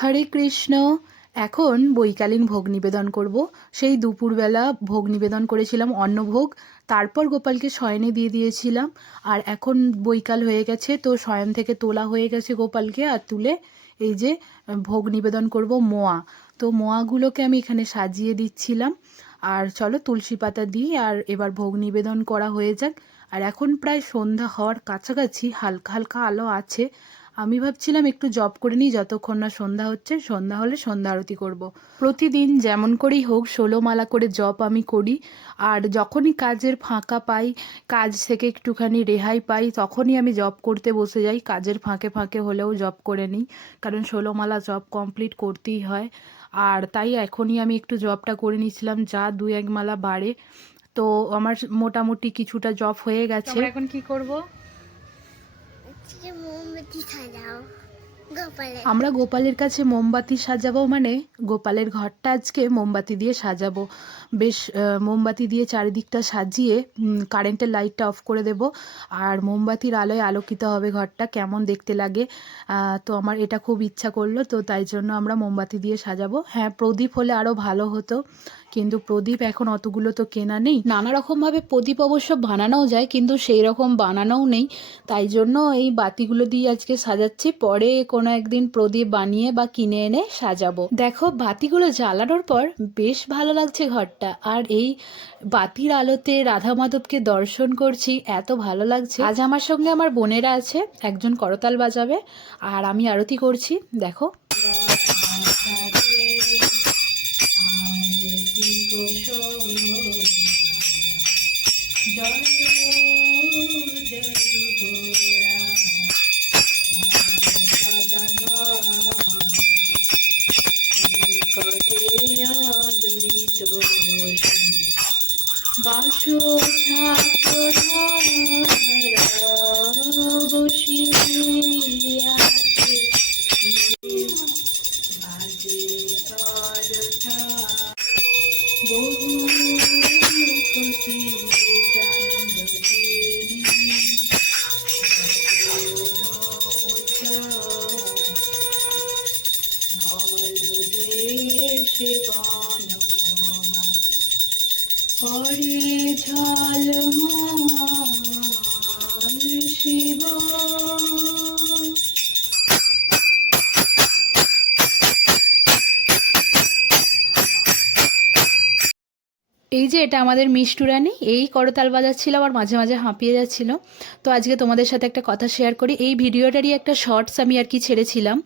হরে কৃষ্ণ। এখন বৈকালীন ভোগ নিবেদন করব। সেই দুপুরবেলা ভোগ নিবেদন করেছিলাম, অন্নভোগ। তারপর গোপালকে শয়নে দিয়ে দিয়েছিলাম। আর এখন বৈকাল হয়ে গেছে, তো শয়ন থেকে তোলা হয়ে গেছে গোপালকে আর তুলে এই যে ভোগ নিবেদন করব মোয়া। তো মোয়াগুলোকে আমি এখানে সাজিয়ে দিচ্ছিলাম। আর চলো তুলসী পাতা দিই, আর এবার ভোগ নিবেদন করা হয়ে যাক। আর এখন প্রায় সন্ধ্যা হওয়ার কাছাকাছি হালকা হালকা আলো আছে। আমি ভাবছিলাম একটু জব করে নিই, যতক্ষণ না সন্ধ্যা হচ্ছে, সন্ধ্যা হলে সন্ধ্যা আরতি করব। প্রতিদিন যেমন করেই হোক, ষোলো মালা করে জব আমি করি। আর যখনই কাজের ফাঁকা পাই, কাজ থেকে একটুখানি রেহাই পাই, তখনই আমি জব করতে বসে যাই। কাজের ফাঁকে ফাঁকে হলেও জব করে নিই। কারণ ষোলো মালা জব কমপ্লিট করতেই হয়। আর তাই এখনই আমি একটু জবটা করে নিয়েছিলাম, যা দু এক মালা বাড়ে। তো আমার মোটামুটি কিছুটা জব হয়ে গেছে। এখন কি করব আজকে মোমবাতি সাজাও গোপালে আমরা গোপালের কাছে মোমবাতি সাজাবো মানে গোপালের ঘরটা আজকে মোমবাতি দিয়ে সাজাবো। বেশ মোমবাতি দিয়ে চারিদিকটা সাজিয়ে কারেন্টের লাইটটা অফ করে দেব। আর মোমবাতির আলোয় আলোকিত হবে ঘরটা, কেমন দেখতে লাগে। তো আমার এটা খুব ইচ্ছা করল, তো তাই জন্য আমরা মোমবাতি দিয়ে সাজাবো। হ্যাঁ প্রদীপ হলে আরও ভালো হতো। কিন্তু প্রদীপ এখন অতগুলো তো কেনা নেই। নানা রকমভাবে প্রদীপ অবশ্য বানানোও যায়, কিন্তু সেই রকম বানানোও নেই। তাই জন্য এই বাতিগুলো দিয়ে আজকে সাজাচ্ছি। পরে কোনো একদিন প্রদীপ বানিয়ে বা কিনে এনে সাজাবো। দেখো, বাতিগুলো জ্বালানোর পর বেশ ভালো লাগছে ঘরটা। আর এই বাতির আলোতে রাধা মাধবকে দর্শন করছি, এত ভালো লাগছে। আজ আমার সঙ্গে আমার বোনেরা আছে, একজন করতাল বাজাবে, আর আমি আরতি করছি। দেখো। বাসো বাজে এই যে এটা আমাদের মিষ্টু রানী, এই করতাল বাজাচ্ছিল আর মাঝে মাঝে হাঁপিয়ে যাচ্ছিল। তো আজকে তোমাদের সাথে একটা কথা শেয়ার করি। এই ভিডিওটারই একটা শর্টস আমি আর কি ছেড়েছিলাম।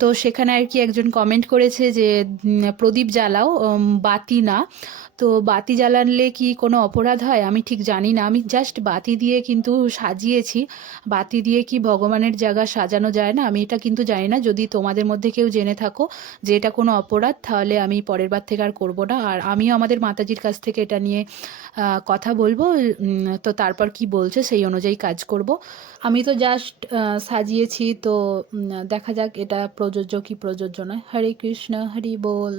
তো সেখানে আর কি একজন কমেন্ট করেছে যে প্রদীপ জ্বালাও বাতি না। তো বাতি জ্বালানলে কি কোনো অপরাধ হয়? আমি ঠিক জানি না। আমি জাস্ট বাতি দিয়ে কিন্তু সাজিয়েছি। বাতি দিয়ে কি ভগবানের জায়গা সাজানো যায় না? আমি এটা কিন্তু জানি না। যদি তোমাদের মধ্যে কেউ জেনে থাকো যে এটা কোনো অপরাধ, তাহলে আমি পরের বার থেকে আর করব না। আর আমিও আমাদের মাতাজির কাছ থেকে এটা নিয়ে কথা বলব। তো তারপর কি বলছে সেই অনুযায়ী কাজ করব। আমি তো জাস্ট সাজিয়েছি। তো দেখা যাক এটা প্রযোজ্য কি প্রযোজ্য নয়। হরে কৃষ্ণ, হরি বল।